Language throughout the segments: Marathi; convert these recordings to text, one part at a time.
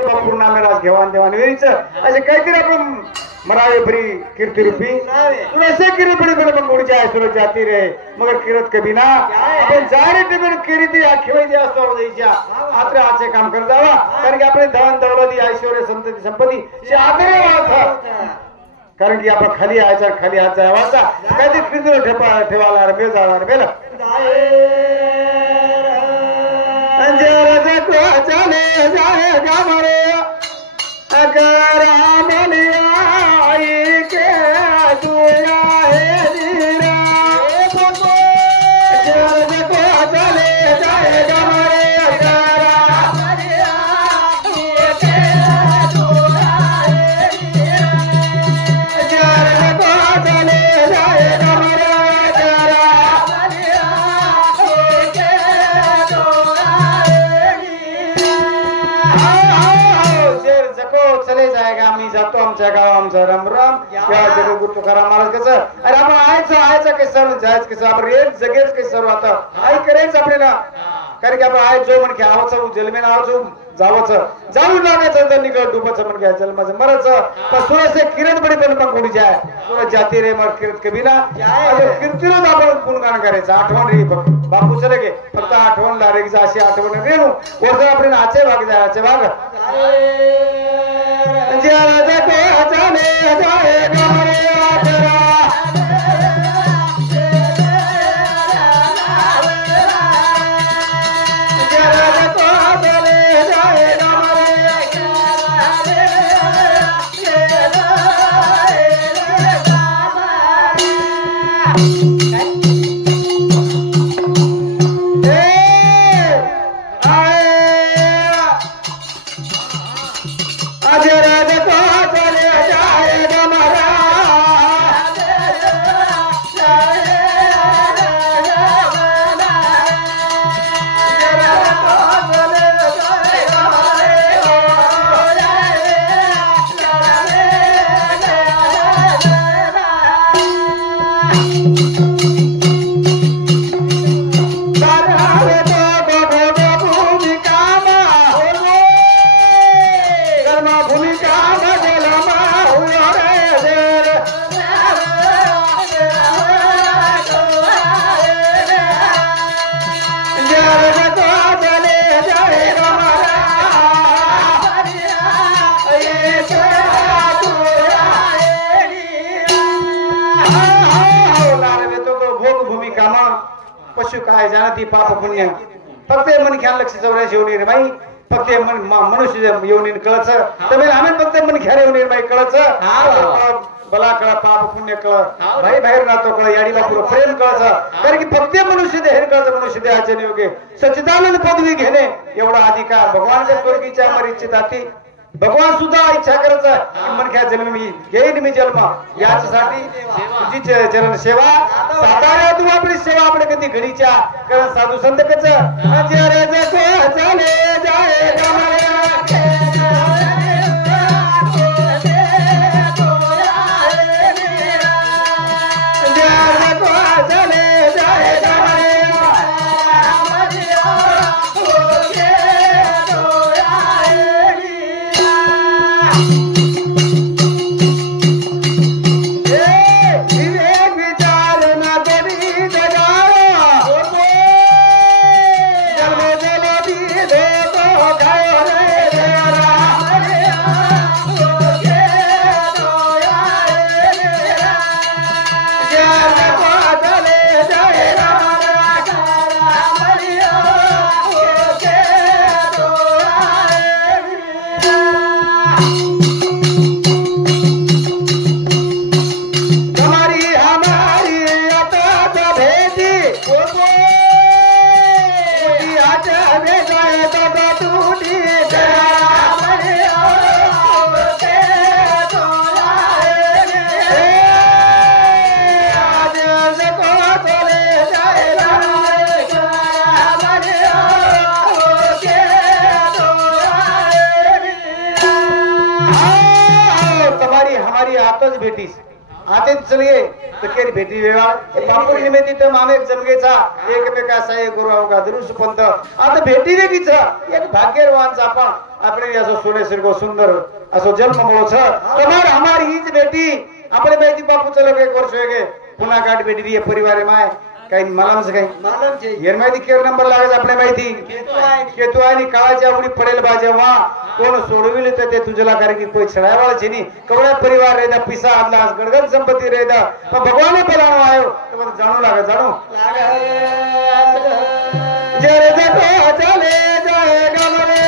पूर्ण मेरा घेवान देवान वेळीचं असे काहीतरी आपण मरावे भरी कीर्ती रूपी तुळसे कीर्ती पण पण गुडच्या आहे सुरत जाती रे मगर किरत कभी ना आपण जारे टिमन कीर्ती आखिवाई द्या असतो द्यायच्या मात्र आजचे काम करत जावा कारण की आपले धन दौलती ऐश्वर्य संतती संपत्ती हे आदरे वाहतात कारण की आपण खाली यायचा खाली हात जायचा काहीतरी कीर्तीला ठेवायला रे जाणार बेल चले जाएगा मरे अगर आई के दुआ है जीरा चले जाएगा मरे अगर आई के दुआ है जीरा चले जाएगा मरे अगर आई के दुआ चले जाएगा मी जातो आमच्या गाव आमचा राम राम या जगगुरु तुकाराम महाराज कसं अरे आपण आयचं काही सर्व जायचं कसं आपण रेट जगेच काही सर्व आता आई करायचं आपल्याला कारण की आपण आय जो म्हण आवाचं जलमेन आवाचं जावचं जाऊन लागायचं तर निकट डुबाचं म्हण घ्या जन्माचं मरायचं पण थोडंसे किरण बडी पण कोणी जाय थोडं जाती रे मर किरत कभी ना कीर्तीनच आपण गुणगान करायचं आठवण रे फक्त बापू चले गे फक्त आठवण लारेगी अशी आठवण रेणू वर्ष आपण आचे भाग जाय आचे भाग चले जाएगा पशु काय जाणती पाप पुण्य फक्त मन ख्याल लक्ष चौऱ्याशी येऊन रे बाई फक्त मनुष्य येऊन कळच तर आम्ही फक्त मन ख्याल येऊन बाई कळच बला कळ पाप पुण्य कळ भाई बाहेर राहतो कळ याडीला पुरं प्रेम कळच कारण की फक्त मनुष्य देह कळच मनुष्य देहाचे योगे सच्चिदानंद पदवी घेणे एवढा अधिकार भगवानच्या स्वर्गीच्या अमर इच्छिताती भगवान सुद्धा इच्छा करायचा की मन ख्या जन्म मी घेईन मी जन्म याच्यासाठी तुझी चरण सेवा साताऱ्या तू आपली सेवा आपल्या कधी घडीच्या कारण साधू संत कच चले जाएगा आतेच भेटीस आतेच चलिए तर केली भेटी वेळा बापूर निमित्त तर मामेक जमगेचा एकमेका साहे गुरु अवघा दरुस पंत आता भेटी वेगीच एक भाग्यवानचा આપણે असो सोने सिरगो सुंदर असो जन्म મળો છે તમાર અમારી हीच भेटी આપણે બેટી બાપુ ચલો એક વર્ષ હોય કે પુના ગાટ બેટી રી પરિવારે માં काही मालम से काही मालम छे येर माहिती केर नंबर लागे આપણે माहिती केतो आनी काळाच्या उडी पडेल बाजेवा कोण सोडविले ते तुझला कारण की कोई छडायवाळ छे नी कवडा परिवार रेदा पिसा आदला गणगण संपत्ती रेदा पण भगवाने बोलावो आयो तो મને જાણો લાગે जरे जटो चले जाए गमरे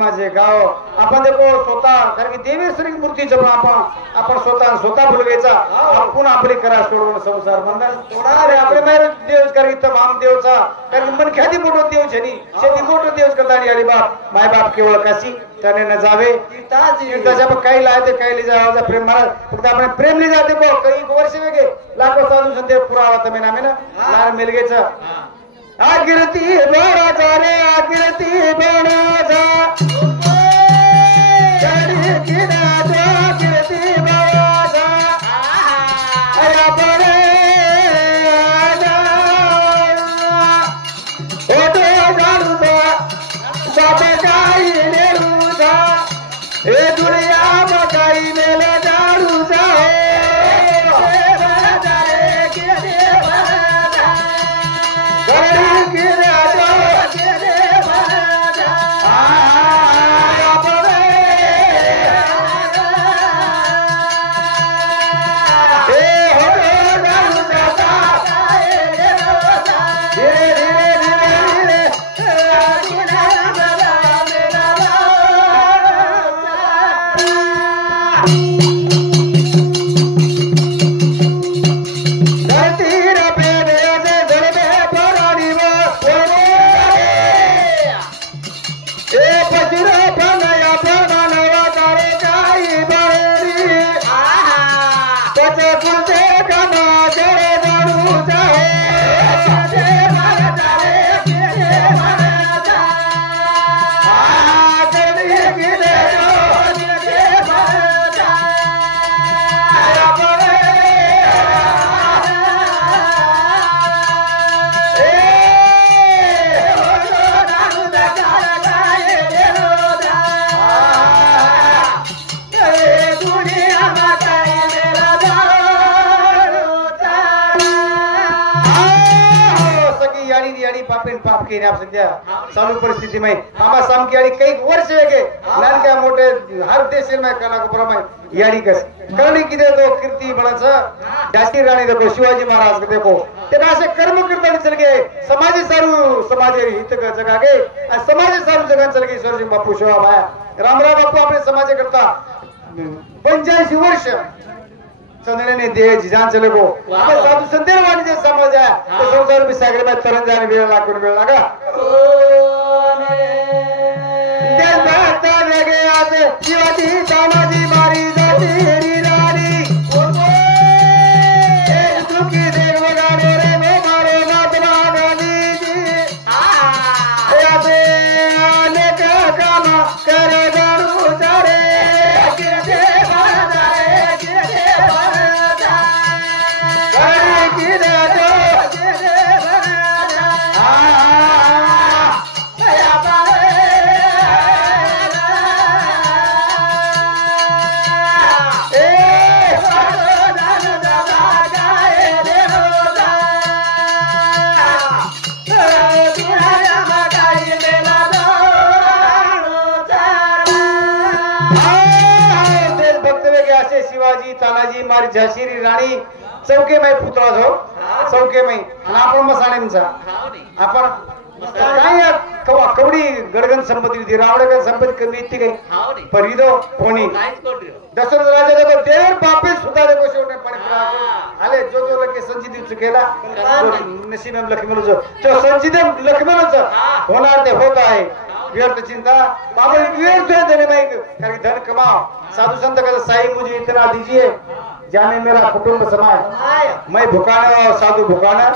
आजरा आपण देखो स्वतः कारण की देवेश्वरी मूर्ती जब आपण स्वतः बोलवायचा आपण आपली करा सोडून संसार बंधन अरे आपले माय देव कारण की तमाम देवचा कारण की मन ख्याती मोठो देव छनी शेती मोठो देव करतानी आली बाप माय बाप केवळ काशी त्याने न जावे त्याच्या काही लाय ते काही जावा प्रेम महाराज फक्त आपण प्रेम ली जाते को काही वर्ष वेगे लाखो साधू संत पुरावा तमे नामे ना लाल मिलगेचा आगिरती बळाचा रे आगिरती बळाचा चालू परिस्थिती में मामा सामकी याडी कई वर्ष वेगे नानक्या मोठे हर देश में कला को प्रमाण याडी कस करणी किदे तो कीर्ती बनाचा जास्ती राणी देखो शिवाजी महाराज देखो ते असे कर्म करता चल गए समाज सारू समाज हित का जगा गे समाज सारू जगा चल गए ईश्वर सिंह बापू शिवा माया रामराव बापू आपले समाज करता 85 वर्ष चंद्रने दे जिजान चले को साधु संदेर वाणी जे समाज है तो संसार भी सागर में तरन जाने वेळ लागून वेळ लागा देश भारता वेगे आज शिवाजी तानाजी मारी जाती री राणी दुखी देव वगाडे रे मो मारे महात्मा गांधी जी यादे अनेक काम करे गाडू चारे गिरते भारतारे गिरते ए शिवाजी तानाजी मारी झाशीरी राणी चौके माई पुतळा जो चौके माई आणि आपण मसाण्यांचा आपण काय कबड्डी गडगन संपत्ती होती रावडगन संपत्ती कमी येते काही परिदो कोणी दशरथ राजा देखो देर बापे सुद्धा देखो शेवटे पाणी आले जो जो लगे संजीदेव चुकेला नसीब में लक्ष्मण जो संजीदेव लक्ष्मण होणार ते होत आहे व्यर्थ चिंता बाबा व्यर्थ है देने में धन कमाओ साधु संत का साई मुझे इतना दीजिए जाने मेरा कुटुंब समाए मैं भुकाना और साधू भुकाना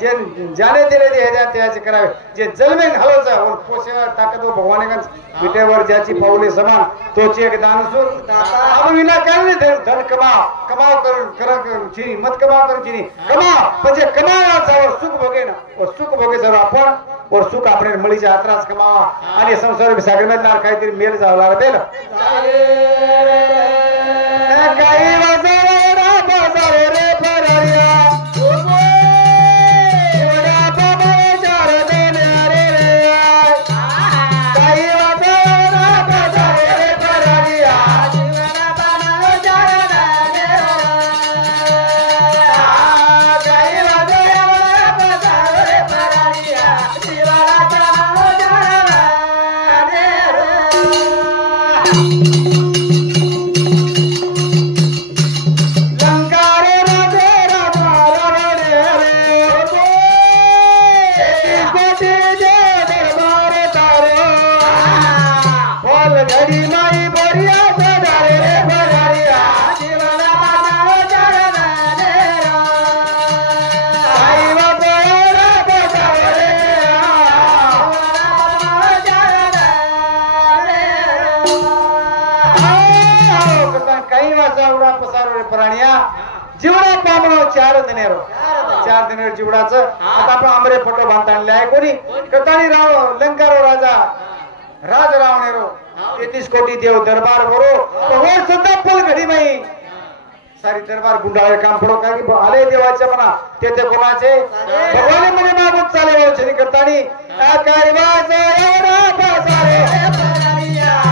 जे जाने दिले दे हजार त्याचे करावे जे जलमे घालायचा और पोसेवा ताकद भगवान का विटेवर ज्याची पाऊले समान तोची एक दानसूर अब विना करणे धन कमाओ करून चिनी मत कमाओ करून चिनी कमाओ म्हणजे कमावाचा और सुख भोगे ना और सुख भोगे जर आपण और सुख आपणे मळीच्या हातरास कमावा आणि संसार सागरमधला काहीतरी मेल जावला बेल काही वाजवरा बाजार रे फरारिया ओरा बाबा चार देने रे काही वाजवरा बाजार रे फरारिया जीवना बाबा चार देने काही वाजवरा बाजार रे फरारिया जीवना बाबा चार देने जीवना पामणो चार दिनेर जीवनाचं आता आपण आमरे फोटो बांधता आणले आहे कोणी कतानी राव लंकारो राजा राज रावणेरो 33 कोटी देव दरबार बरो और सदा पल घडी माई सारी दरबार गुंडाळे काम पडो काय की आले देवाच्या मना तेथे कोणाचे भगवान म्हणे मागून चाले वाचनी करतानी काय वाज एवढा बाजारे पररिया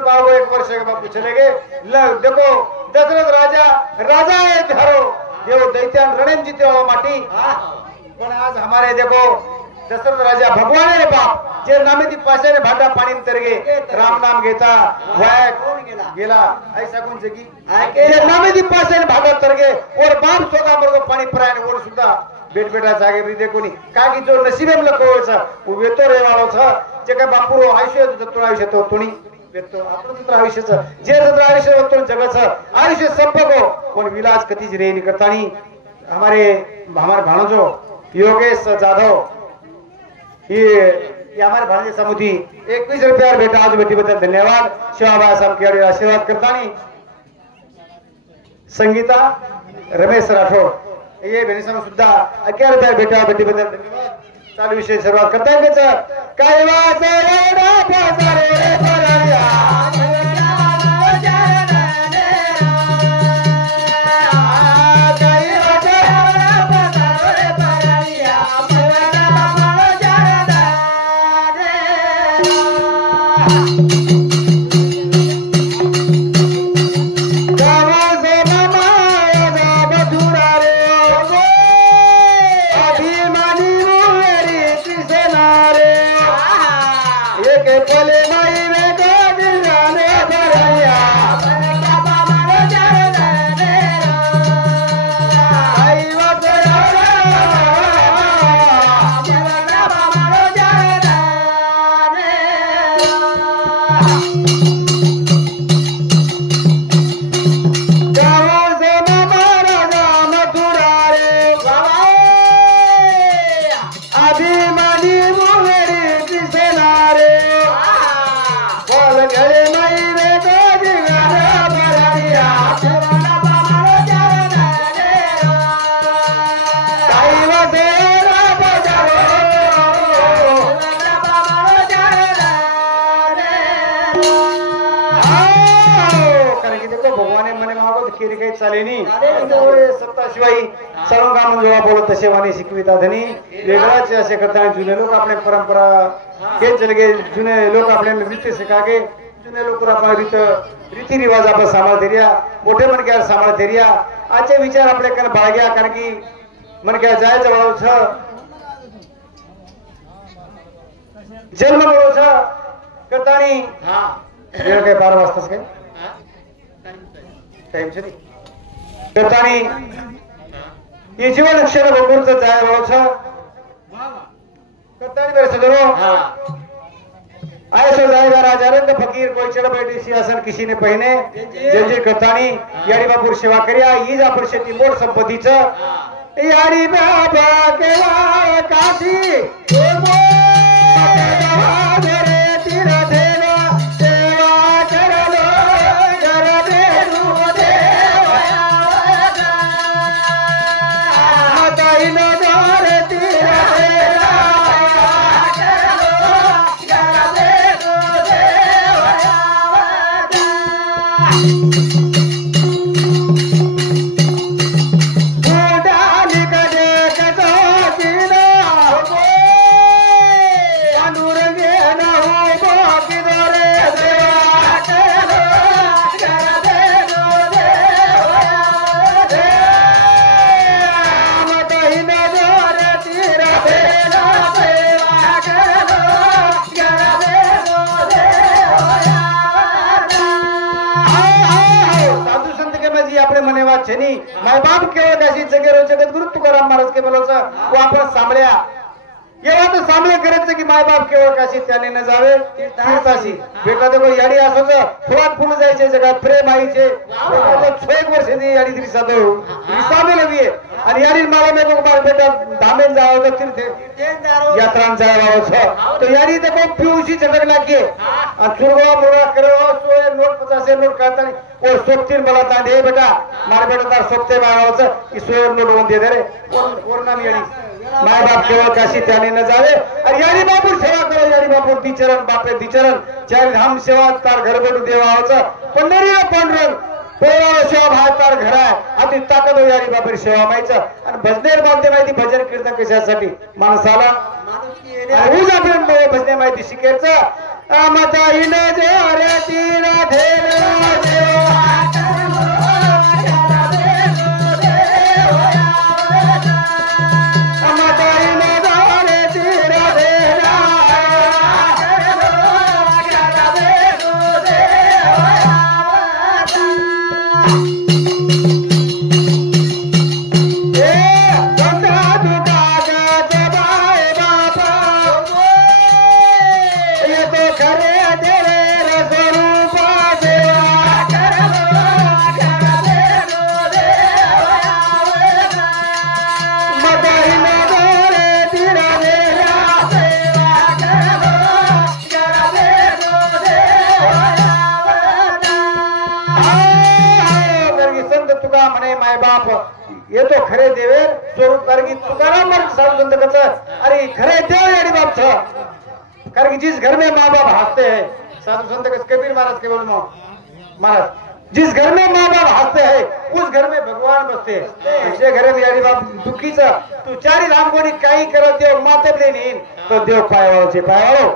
बाबू एक वर्ष के बापू चले गए देखो दशरथ राजा है धारो देव दैत्यान रणेम जीते हो माटी पण आज हमारे देखो दशरथ राजा भगवान है बाप जे नामेती पाशाने भाटा पाणी तरगे राम नाम घेता वाया गेला ऐसा कोण जगी जे नामेती पाशाने भाटा तरगे और बाप सोगा मरगो पाणी परायने और सुद्धा बेटा जागे भी देखो नी काकी जो नसीबेम लकोवचा उभे तो रेवाळो छ जे काय बापू आयुष्य तो आयुष्य तो तुणी व्यक्तो आपण तुझं आयुष्याचं जे तुझं आयुष्य होतं जगाचं आयुष्य संपको पण विलास कधीच रे निकतानी हमारे भाणोजो योगेश जाधव ये हमारे भाणजे समुदी 21 रुपया बेटा आज बेटी बद्दल धन्यवाद शिवाबाई साहब के आशीर्वाद करतानी संगीता रमेश राठोड ये बहिणीसमोर सुद्धा 11 रुपया बेटा बेटी बद्दल धन्यवाद चालू विषय सुरुवात करता येईल काय केली काही चालेनी त्यामुळे सत्ताशिवाई सर्व काम जेव्हा बोलत तसे वाणी शिकविता धनी वेगळाच असे करता जुने लोक आपले परंपरा हे चले गे जुने लोक आपले नृत्य शिकागे जुने लोक आपण रीतिरिवाज आपण सांभाळते रिया मोठे मनक्यावर सांभाळते रिया आजचे विचार आपले कारण बाळग्या कारण की मनक्या जायचं वाळूच जन्म मिळवूच करतानी वेळ काय 12 वाजताच काय टाइम नाही करतानी हे जीवन क्षण बघूनच जाय वाळूच करतानी बरे सदरो ऐसो जाएगा राजा रंग फकीर कोई चढ़ बैठी सिंहासन किसी ने पहने जंजीर करतानी यारी बापूर सेवा करिया ईज आपण शेती मोठ संपत्तीचं यारी बाबा केला काशी माय बाप केवळ काशी जगेरो जगत गुरु तुकाराम महाराज के बोलायचा वापस सांभळ्या एवढा तर सांभळे करायचं की माय बाप केवळ काशी त्याने न जावे तीर्थाशी बेटा देखो याडी असंच फुलात फुल जायचे जगात प्रेम आईचे 6 वर्ष दी याडी तरी साधो रिसामे लगे आणि याडी मला मेको बार बेटा धामेन जावं तर तीर्थ यात्रान जावं तो याडी देखो पिऊशी झटक लागे आणि चुरगो मुरगा करो 100 नोट 50 नोट काढता और सोपतीन मला तांदे बेटा मार बेटा तार सोपते बाळाचं की 100 नोट होऊन दे रे और नाम याडी माय बाप केवळ काशी त्याने न जावे आणि यारी बापूर सेवा करो यारी बापूर दिचरण बापे दिचरण चार धाम सेवा तार घर बैठू देवाचं पंढरीला पांढरण पोळा सेवा भात तार घर आहे आधी ताकद हो यारी बापूर सेवा माहिती आणि भजनेर बांधते माहिती भजन कीर्तन कशासाठी माणसाला ऊज आपण भजने माहिती शिकायचं माता इन जे अरे तीरा ठेला ये तो खरे देवे स्वरूप करगी तुकाराम महाराज साधु संत कचा अरे खरे देव यारी बाप था करगी जिस घर में माँ बाप हंसते हैं साधु संत कच कबीर महाराज के बोल महाराज जिस घर में माँ बाप हंसते हैं उस घर में भगवान बसते हैं उसे घरे में यारी बाप दुखी चा तू चारी राम कोणी काही करत देव माते लेनी तो देव पायवाळो छे पायवाळो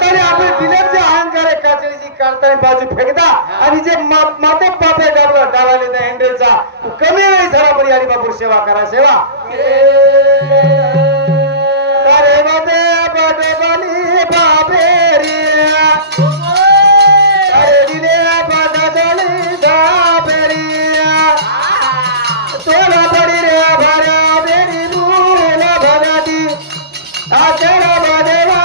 तरी आपण दिलेचे अहंकार काचळीची काढताना बाजू फेकदा आणि जे माते पापे डाबला डावाले त्या हँडलचा कमी वेळी झाला पण यारी बापूर सेवा करा सेवा अरे माते बाटे बाली बाबेरी अरे दिले बाटा दली दाबेरी तोला पडी रे भाऱ्या बेरी मुला भगादी आचरा बादेवा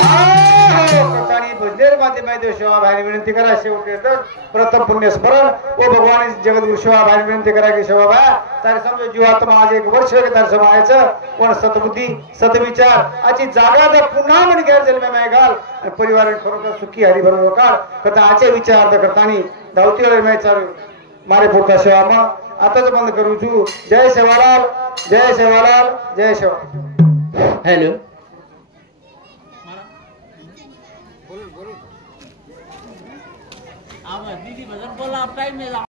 कथानी भजनेर माध्यमात शिवा भाई विनंती करा शेवटी तर प्रथम पुण्य स्मरण ओ भगवान जगद्गुरु शिवा भाई विनंती करा की शिवा भाई तारे समजो जीवात्मा आज एक वर्ष तार समायाचं कोण सतबुद्धी सतविचार आची जागा द पुन्हा म्हण घ्या जन्म माय घाल आणि परिवार खरोखर सुखी हरी भरो काळ कथा आचे विचार करतानी धावती वेळ माय चालू मारे पुरता सेवा मग आताच बंद करू छू जय सेवालाल जय सेवालाल जय सेवा हेलो दीदी भजन बोला आप टाइम में